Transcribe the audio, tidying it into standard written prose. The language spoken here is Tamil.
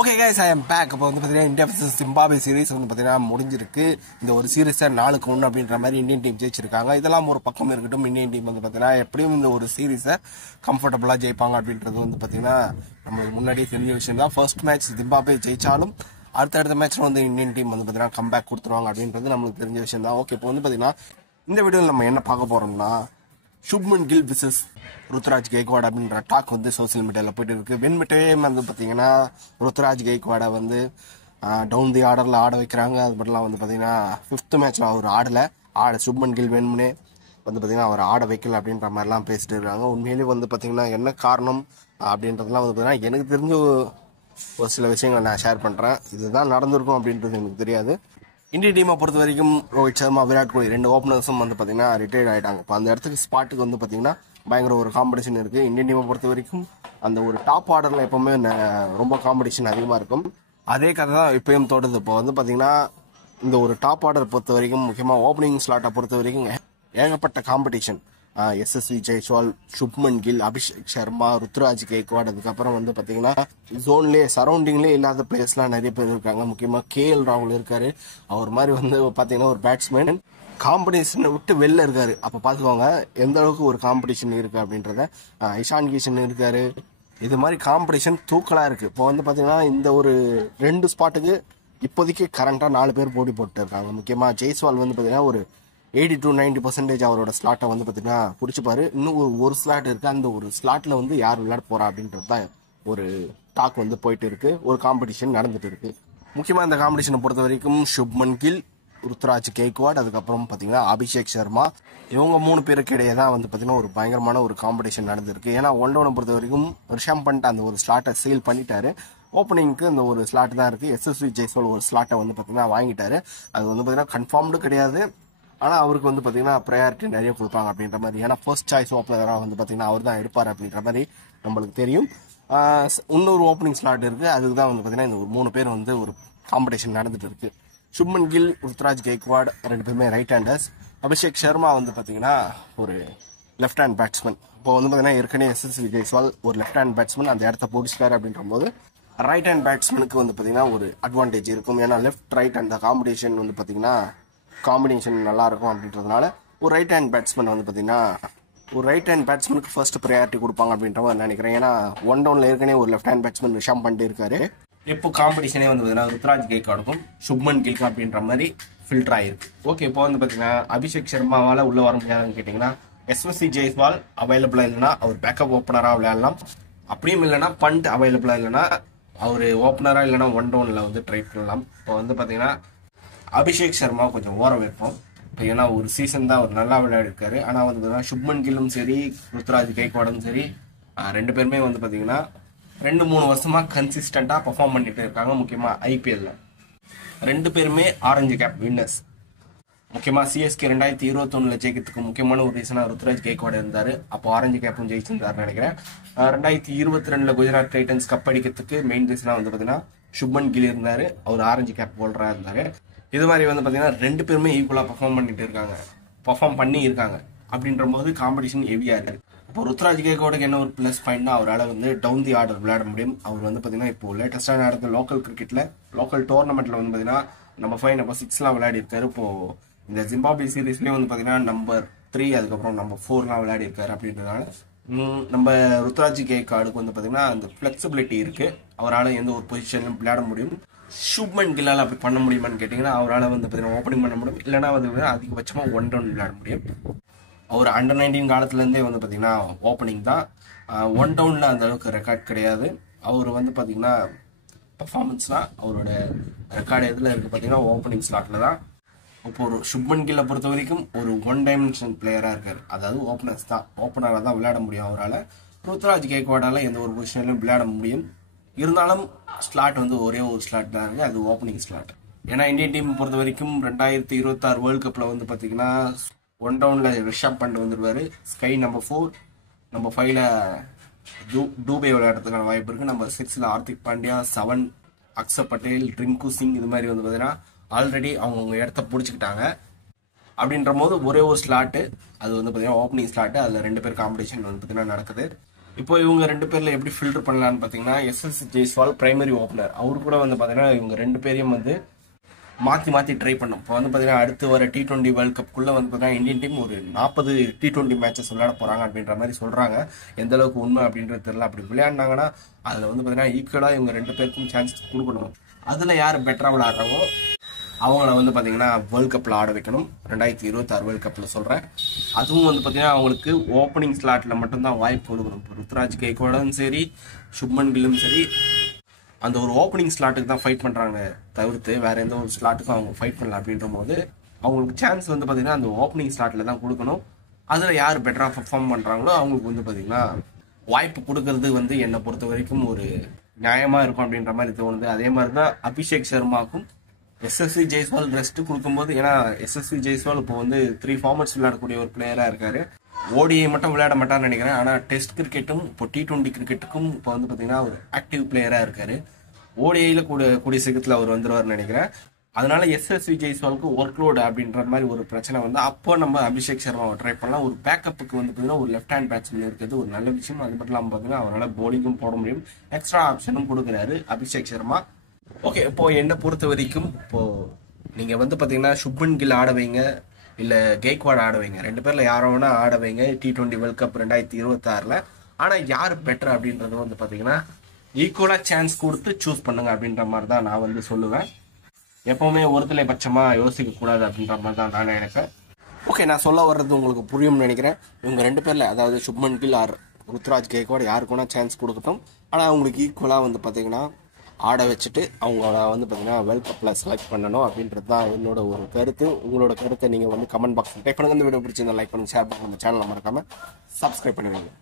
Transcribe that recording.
Okay guys, I am back. இப்போ வந்து பார்த்தீங்கன்னா இந்தியா vs ஜிம்பாப்வே சீரிஸ் வந்து பார்த்தீங்கன்னா முடிஞ்சிருக்கு. இந்த ஒரு சீரிஸை 4-1 அப்படின்ற மாதிரி இந்தியன் டீம் ஜெயிச்சிருக்காங்க. இதெல்லாம் ஒரு பக்கம் இருக்கட்டும், இந்தியன் டீம் வந்து பார்த்தீங்கன்னா எப்படியும் இந்த ஒரு சீரிஸை கம்ஃபர்டபுளாக ஜெயிப்பாங்க அப்படின்றது வந்து பார்த்தீங்கன்னா நம்மளுக்கு முன்னாடியே தெரிஞ்ச விஷயம் தான். ஃபர்ஸ்ட் மேட்ச் ஜிம்பாப்வே ஜெயிச்சாலும் அடுத்த மேட்ச்சில் வந்து இந்தியன் டீம் வந்து பார்த்தீங்கன்னா கம்பேக் கொடுத்துருவாங்க அப்படின்றது நம்மளுக்கு தெரிஞ்ச விஷயம் தான். ஓகே, இப்போ வந்து பார்த்தீங்கன்னா இந்த வீடியோவில் நம்ம என்ன பார்க்க போகிறோம்னா, சுப்மன் கில் விசஸ் ருத்ராஜ் கெய்க்வாட் அப்படின்ற டாக் வந்து சோசியல் மீடியாவில் போயிட்டு இருக்கு. வெண்மிட்டே வந்து பார்த்தீங்கன்னா ருத்ராஜ் கெய்க்வாடை வந்து டவுன் தி ஆர்டரில் ஆட வைக்கிறாங்க. அது மட்டும் வந்து பார்த்தீங்கன்னா 5th மேட்ச்சில் அவர் சுப்மன் கில் வேணும்னே வந்து பார்த்தீங்கன்னா அவர் ஆட வைக்கல அப்படின்ற மாதிரிலாம் பேசிட்டு இருக்காங்க. உண்மையிலேயே வந்து பார்த்தீங்கன்னா என்ன காரணம் அப்படின்றதுலாம் வந்து பார்த்தீங்கன்னா எனக்கு தெரிஞ்ச ஒரு சில விஷயங்களை நான் ஷேர் பண்ணுறேன். இதுதான் நடந்திருக்கும் அப்படின்றது எனக்கு தெரியாது. இந்திய டீமை பொறுத்த வரைக்கும் ரோஹித் சர்மா, விராட் கோலி 2 ஓப்பனர்ஸும் வந்து பார்த்தீங்கன்னா ரிட்டையர்ட் ஆகிட்டாங்க. இப்போ அந்த இடத்துக்கு ஸ்பாட்டுக்கு வந்து பார்த்தீங்கன்னா பயங்கர ஒரு காம்படிஷன் இருக்குது. இந்தியன் டீமை பொறுத்த வரைக்கும் அந்த ஒரு டாப் ஆர்டரில் எப்போவுமே ரொம்ப காம்படிஷன் அதிகமாக இருக்கும். அதே கதை தான் இப்பயும் தொடருது. இப்போ வந்து பார்த்தீங்கன்னா இந்த ஒரு டாப் ஆர்டர் பொறுத்த வரைக்கும், முக்கியமாக ஓப்பனிங் ஸ்லாட்டை பொறுத்த வரைக்கும் ஏகப்பட்ட காம்படிஷன். எஸ்எஸ்வி ஜெய்ஸ்வால், சுப்மன் கில், அபிஷேக் சர்மா, ருத்ராஜ் கெய்க்வாட், அதுக்கப்புறம் வந்து பார்த்தீங்கன்னா ஜோன்லேயே சரௌண்டிங்லேயே இல்லாத பிளேயர்ஸ்லாம் நிறைய பேர் இருக்காங்க. முக்கியமாக கேஎல் ராகுல் இருக்காரு. அவர் மாதிரி வந்து பார்த்தீங்கன்னா ஒரு பேட்ஸ்மேன் காம்படிஷனை விட்டு வெளில இருக்காரு. அப்போ பார்த்துக்கோங்க எந்த அளவுக்கு ஒரு காம்படிஷன் இருக்கு அப்படின்றத. இஷான் கிஷன் இருக்காரு. இது மாதிரி காம்படிஷன் தூக்கலாக இருக்கு. இப்போ வந்து பார்த்தீங்கன்னா இந்த ஒரு 2 ஸ்பாட்டுக்கு இப்போதைக்கு கரண்டாக 4 பேர் போட்டி போட்டு இருக்காங்க. முக்கியமாக ஜெய்ஸ்வால் வந்து பார்த்தீங்கன்னா ஒரு 80 to 90% அவரோட ஸ்லாட்டை வந்து பார்த்தீங்கன்னா பிடிச்சிப்பாரு. இன்னும் ஒரு ஸ்லாட் இருக்குது. அந்த ஒரு ஸ்லாட்டில் வந்து யார் விளையாட போகிறா அப்படின்றது தான் ஒரு டாக் வந்து போயிட்டு இருக்கு. ஒரு காம்படிஷன் நடந்துட்டு இருக்கு. முக்கியமாக இந்த காம்படிஷனை பொறுத்த வரைக்கும் சுப்மன் கில், ருத்ராஜ் கெய்க்வாட், அதுக்கப்புறம் பார்த்தீங்கன்னா அபிஷேக் சர்மா, இவங்க 3 பேருக்கு இடையே தான் வந்து பார்த்தீங்கன்னா ஒரு பயங்கரமான ஒரு காம்படிஷன் நடந்திருக்கு. ஏன்னா ஒன் டவுனை பொறுத்த வரைக்கும் ரிஷாம் பண்ட் அந்த ஒரு ஸ்லாட்டை சேல் பண்ணிட்டாரு. ஓப்பனிங்க்கு இந்த ஒரு ஸ்லாட் தான் இருக்குது. எஸ்எஸ்வி ஜெய்ஸ்வால் ஒரு ஸ்லாட்டை வந்து பார்த்தீங்கன்னா வாங்கிட்டாரு. அது வந்து பார்த்தீங்கன்னா கன்ஃபார்ம்டு கிடையாது. ஆனால் அவருக்கு வந்து பார்த்தீங்கன்னா ப்ரையாரிட்டி நிறைய கொடுப்பாங்க அப்படின்ற மாதிரி. ஏன்னா ஃபர்ஸ்ட் சாய்ஸ் ஓப்பனராக வந்து பார்த்தீங்கன்னா அவர் தான் எடுப்பார் அப்படின்ற மாதிரி நம்மளுக்கு தெரியும். இன்னொரு ஓப்பனிங் ஸ்லாட் இருக்குது. அதுக்கு தான் வந்து பார்த்தீங்கன்னா இந்த ஒரு 3 பேர் வந்து ஒரு காம்படிஷன் நடந்துட்டு இருக்கு. சுப்மன் கில், ருத்ராஜ் கெய்க்வாட் 2 பேருமே ரைட் ஹேண்டர்ஸ். அபிஷேக் சர்மா வந்து பார்த்தீங்கன்னா ஒரு லெஃப்ட் ஹேண்ட் பேட்ஸ்மேன். இப்போ வந்து பார்த்தீங்கன்னா ஏற்கனவே எஸ்எஸ்வி ஜெய்ஸ்வால் ஒரு லெஃப்ட் ஹேண்ட் பேட்ஸ்மேன் அந்த இடத்த பிடிச்சிட்டாரு அப்படின்ற போது ரைட் ஹேண்ட் பேட்ஸ்மேனுக்கு வந்து பார்த்தீங்கன்னா ஒரு அட்வான்டேஜ் இருக்கும். ஏன்னா லெஃப்ட் ரைட் அந்த காம்படிஷன் வந்து பார்த்தீங்கன்னா காம்பினேஷன் நல்லா இருக்கும் அப்படின்றதுனால ஒரு ரைட் ஹேண்ட் பேட்ஸ்மேன் வந்து பார்த்தீங்கன்னா ஒரு ரைட் ஹேண்ட் பேட்ஸ்மேனுக்கு ஃபர்ஸ்ட் ப்ரையாரிட்டி கொடுப்பாங்க அப்படின்ற மாதிரி நினைக்கிறேன். ஏன்னா ஒன் டவுன்ல ஏற்கனவே ஒரு லெஃப்ட் ஹேண்ட் பேட்ஸ்மேன் ரிஷாம் பண்ணிட்டு இருக்காரு. இப்போ காம்படிஷனே வந்து பார்த்தீங்கன்னா ருத்ராஜ் கெய்க்வாடுக்கும் சுப்மன் கில்க்கும் அப்படின்ற மாதிரி ஃபில்டர் ஆயிருக்கு. ஓகே, இப்போ வந்து பார்த்தீங்கன்னா அபிஷேக் சர்மாவால் உள்ள வர முடியாதுன்னு கேட்டிங்கன்னா எஸ்எஸ்வி ஜெய்ஸ்வால் அவைலபிளாக இல்லைன்னா அவர் பேக்கப் ஓப்பனராக விளையாடலாம். அப்படியும் இல்லைன்னா பண்ட் அவைலபிளாக இல்லைன்னா அவர் ஓப்பனராக இல்லைன்னா ஒன் டவுனில் வந்து ட்ரை பண்ணலாம். இப்போ வந்து பார்த்தீங்கன்னா அபிஷேக் சர்மா கொஞ்சம் ஓரம் வைப்போம். ஏன்னா ஒரு சீசன் தான் அவர் நல்லா விளையாடிருக்காரு. ஆனால் வந்து பார்த்தீங்கன்னா சுப்மன் கில்லும் சரி, ருத்ராஜ் கெய்க்வாடும் சரி, 2 பேருமே வந்து பார்த்தீங்கன்னா 2-3 வருஷமா கன்சிஸ்டண்டாக பர்ஃபார்ம் பண்ணிட்டு இருக்காங்க. முக்கியமாக ஐபிஎல்ல 2 பேருமே ஆரஞ்சு கேப் வின்னர்ஸ். முக்கியமாக சிஎஸ்கே 2021 ஜெயிக்கிறதுக்கு முக்கியமான ஒரு ரீசனாக ருத்ராஜ் கெய்க்வாட் இருந்தார். அப்போ ஆரஞ்சு கேப்பும் ஜெயிச்சிருந்தாருன்னு நினைக்கிறேன். 2022 குஜராத் டைட்டன்ஸ் கப் அடிக்கிறதுக்கு மெயின் ரீசனாக வந்து பார்த்தீங்கன்னா சுப்மன் கில் இருந்தார். அவர் ஆரஞ்சு கேப் ஹோல்டராக இருந்தார். இது மாதிரி வந்து பார்த்தீங்கன்னா 2 பேருமே ஈக்குவலாக பர்ஃபார்ம் பண்ணி இருக்காங்க அப்படின்ற போது காம்படிஷன் ஹெவியாக இருக்குது. இப்போ ருத்ராஜ் கெய்க்வாடுக்கு என்ன ஒரு ப்ளஸ் பாயிண்ட்னா அவரால் வந்து டவுன் தி ஆர்டர் விளையாட முடியும். அவர் வந்து பார்த்தீங்கன்னா இப்போ லேட்டஸ்டாக நடந்த லோக்கல் கிரிக்கெட்டில் லோக்கல் டோர்னமெண்ட்டில் வந்து பார்த்தீங்கன்னா நம்பர் 5, நம்பர் 6 விளையாடி இருக்காரு. இப்போது இந்த ஜிம்பாப்வே சீரீஸ்லேயே வந்து பார்த்தீங்கன்னா நம்பர் 3 அதுக்கப்புறம் நம்பர் 4 விளையாடி இருக்காரு. அப்படின்றதுனால நம்ம ருத்ராஜ் கெய்க்வாடுக்கு வந்து பார்த்தீங்கன்னா அந்த ஃப்ளெக்சிபிலிட்டி இருக்குது. அவரால் எந்த ஒரு பொசிஷன்லையும் விளையாட முடியும். சுப்மன் கில்லால் அப்படி பண்ண முடியுமான்னு கேட்டிங்கன்னா அவரால் வந்து பார்த்தீங்கன்னா ஓப்பனிங் பண்ண முடியும். இல்லைனா வந்து அதிகபட்சமாக ஒன் டவுன் விளையாட முடியும். அவர் அண்டர் 19 காலத்துலேருந்தே வந்து பார்த்தீங்கன்னா ஓப்பனிங் தான். ஒன் டவுனில் அந்த அளவுக்கு ரெக்கார்ட் கிடையாது. அவர் வந்து பார்த்தீங்கன்னா பர்ஃபார்மன்ஸ்லாம் அவரோட ரெக்கார்டு எதில் இருக்குது பார்த்தீங்கன்னா ஓப்பனிங் ஸ்லாட்டில் தான். இப்போ ஒரு சுப்மன் கில்லை பொறுத்த வரைக்கும் ஒரு ஒன் டைமென்ஷன் பிளேயராக இருக்கார். அதாவது ஓப்பனராக தான் விளையாட முடியும் அவரால். ருத்ராஜ் கெய்க்வாடால் எந்த ஒரு பொசிஷன்லையும் விளையாட முடியும். இருந்தாலும் ஸ்லாட் வந்து ஒரே ஒரு ஸ்லாட் தான் இருக்குது, அது ஓப்பனிங் ஸ்லாட். ஏன்னா இந்தியன் டீம் பொறுத்த வரைக்கும் 2026 வேர்ல்டு கப்பில் வந்து பார்த்தீங்கன்னா ஒன் டவுனில் ரிஷப் பண்ட் வந்துடுவார். ஸ்கை நம்பர் 4, நம்பர் 5 டூபே விளையாடுறதுக்கான வாய்ப்பு இருக்குது. நம்பர் 6 ஹார்திக் பாண்டியா, 7 அக்ஷர் பட்டேல், ரிங்கு சிங், இது மாதிரி வந்து பார்த்தீங்கன்னா ஆல்ரெடி அவங்க இடத்த பிடிச்சிக்கிட்டாங்க. அப்படின்ற போது ஒரே ஒரு ஸ்லாட்டு, அது வந்து பார்த்தீங்கன்னா ஓப்பனிங் ஸ்லாட்டு. அதில் 2 பேர் காம்படிஷன் வந்து பார்த்தீங்கன்னா நடக்குது. இப்போ இவங்க 2 பேர்ல எப்படி ஃபில்டர் பண்ணலாம்னு பாத்தீங்கன்னா எஸ்எஸ்சி ஜெய்ஸ்வால் பிரைமரி ஓப்பனர் அவரு கூட வந்து பாத்தீங்கன்னா இவங்க 2 பேரையும் வந்து மாத்தி ட்ரை பண்ணோம். இப்போ வந்து பாத்தீங்கன்னா அடுத்து வர T20 வேர்ல்ட் கப்புக்குள்ள வந்து பாத்தீங்கன்னா இந்தியன் டீம் ஒரு 40 T20 மேட்சஸ் விளையாட போறாங்க அப்படின்ற மாதிரி சொல்றாங்க. எந்த அளவுக்கு உண்மை அப்படின்றது தெரியல. அப்படி விளையாடினாங்கன்னா அதுல வந்து பாத்தீங்கன்னா ஈக்குவலா இவங்க 2 பேருக்கும் சான்ஸ் கொடுக்கணும். அதுல யார் பெட்டரா விளையாடுறாங்களோ அவங்கள வந்து பாத்தீங்கன்னா வேர்ல்ட் கப்ல ஆட வைக்கணும். 2026 வேர்ல்ட் கப்ல சொல்றேன். அதுவும் வந்து பாத்தீங்கன்னா அவங்களுக்கு ஓப்பனிங் ஸ்லாட்ல மட்டும்தான் வாய்ப்பு கொடுக்கணும். ருத்ராஜ் கெய்க்வாடும் சரி, சுப்மன் கில்லும் சரி, அந்த ஒரு ஓப்பனிங் ஸ்லாட்டுக்கு தான் ஃபைட் பண்றாங்க தவிர்த்து வேற எந்த ஒரு ஸ்லாட்டுக்கும் அவங்க ஃபைட் பண்ணல. அப்படின்ற போது அவங்களுக்கு சான்ஸ் வந்து பாத்தீங்கன்னா அந்த ஓப்பனிங் ஸ்லாட்ல தான் கொடுக்கணும். அதுல யார் பெட்டரா பெர்ஃபார்ம் பண்றாங்களோ அவங்களுக்கு வந்து பாத்தீங்கன்னா வாய்ப்பு கொடுக்கறது வந்து என்னை பொறுத்த வரைக்கும் ஒரு நியாயமா இருக்கும் அப்படின்ற மாதிரி தோணுது. அதே மாதிரிதான் அபிஷேக் சர்மாக்கும் எஸ்எஸ்சி ஜெய்ஸ்வால் ரெஸ்ட் கொடுக்கும்போது, ஏன்னா எஸ்எஸ்சி ஜெய்ஸ்வால் இப்போ வந்து 3 ஃபார்மட்ஸ் விளையாடக்கூடிய ஒரு பிளேயரா இருக்காரு. ஓடிஐ மட்டும் விளையாட மாட்டான்னு நினைக்கிறேன். ஆனா டெஸ்ட் கிரிக்கெட்டும் இப்போ T20 கிரிக்கெட்டுக்கும் இப்போ வந்து பாத்தீங்கன்னா ஒரு ஆக்டிவ் பிளேயரா இருக்காரு. ஓடிஐல கூடிய சீக்கிரத்தில் அவர் வந்துருவாருன்னு நினைக்கிறேன். அதனால எஸ்எஸ்வி ஜெய்ஸ்வாலுக்கு ஒர்க் லோடு அப்படின்ற மாதிரி ஒரு பிரச்சனை வந்து அப்போ நம்ம அபிஷேக் சர்மாவை ட்ரை பண்ணலாம். ஒரு பேக்கப்புக்கு வந்து பார்த்தீங்கன்னா ஒரு லெஃப்ட் ஹேண்ட் பேட்ஸ்மேன் இருக்கிறது ஒரு நல்ல விஷயம். அது மட்டும் இல்லாமல் பார்த்தீங்கன்னா அவரால் போலிங்கும் போட முடியும். எக்ஸ்ட்ரா ஆப்ஷனும் கொடுக்குறாரு அபிஷேக் சர்மா. ஓகே, இப்போ என்னை பொறுத்த வரைக்கும் இப்போ நீங்க வந்து பாத்தீங்கன்னா சுப்மன் கில் ஆட வைங்க, இல்ல கெய்க்வாட் ஆட வைங்க. 2 பேர்ல யாரோ வேணா ஆட வைங்க T20 வேர்ல்ட் கப் 2026. ஆனா யார் பெட்டர் அப்படின்றது வந்து பாத்தீங்கன்னா ஈக்குவலா சான்ஸ் கொடுத்து சூஸ் பண்ணுங்க அப்படின்ற மாதிரி தான் நான் வந்து சொல்லுவேன். எப்பவுமே ஒருதலை பட்சமா யோசிக்க கூடாது அப்படின்ற மாதிரி தான் நான் நினைப்பேன். ஓகே, நான் சொல்ல வர்றது உங்களுக்கு புரியும்னு நினைக்கிறேன். இவங்க 2 பேர்ல அதாவது சுப்மன் கில் ஆர் ருத்ராஜ் கெய்க்வாட் யாருக்குன்னா சான்ஸ் கொடுக்கட்டும். ஆனா அவங்களுக்கு ஈக்குவலா வந்து பாத்தீங்கன்னா ஆட வச்சுட்டு அவங்கள வந்து பார்த்தீங்கன்னா வேர்ல்ட் கப்பில் செலக்ட் பண்ணணும் அப்படின்றது தான் என்னோட ஒரு கருத்து. உங்களோட கருத்தை நீங்கள் வந்து கமெண்ட் பாக்ஸில் டைப் பண்ணுங்க. இந்த வீடியோ பிடிச்சிருந்தா லைக் பண்ணுங்க, ஷேர் பண்ணுங்க, நம்ம சேனலை மறக்காமல் சப்ஸ்கிரைப் பண்ணுவீங்க.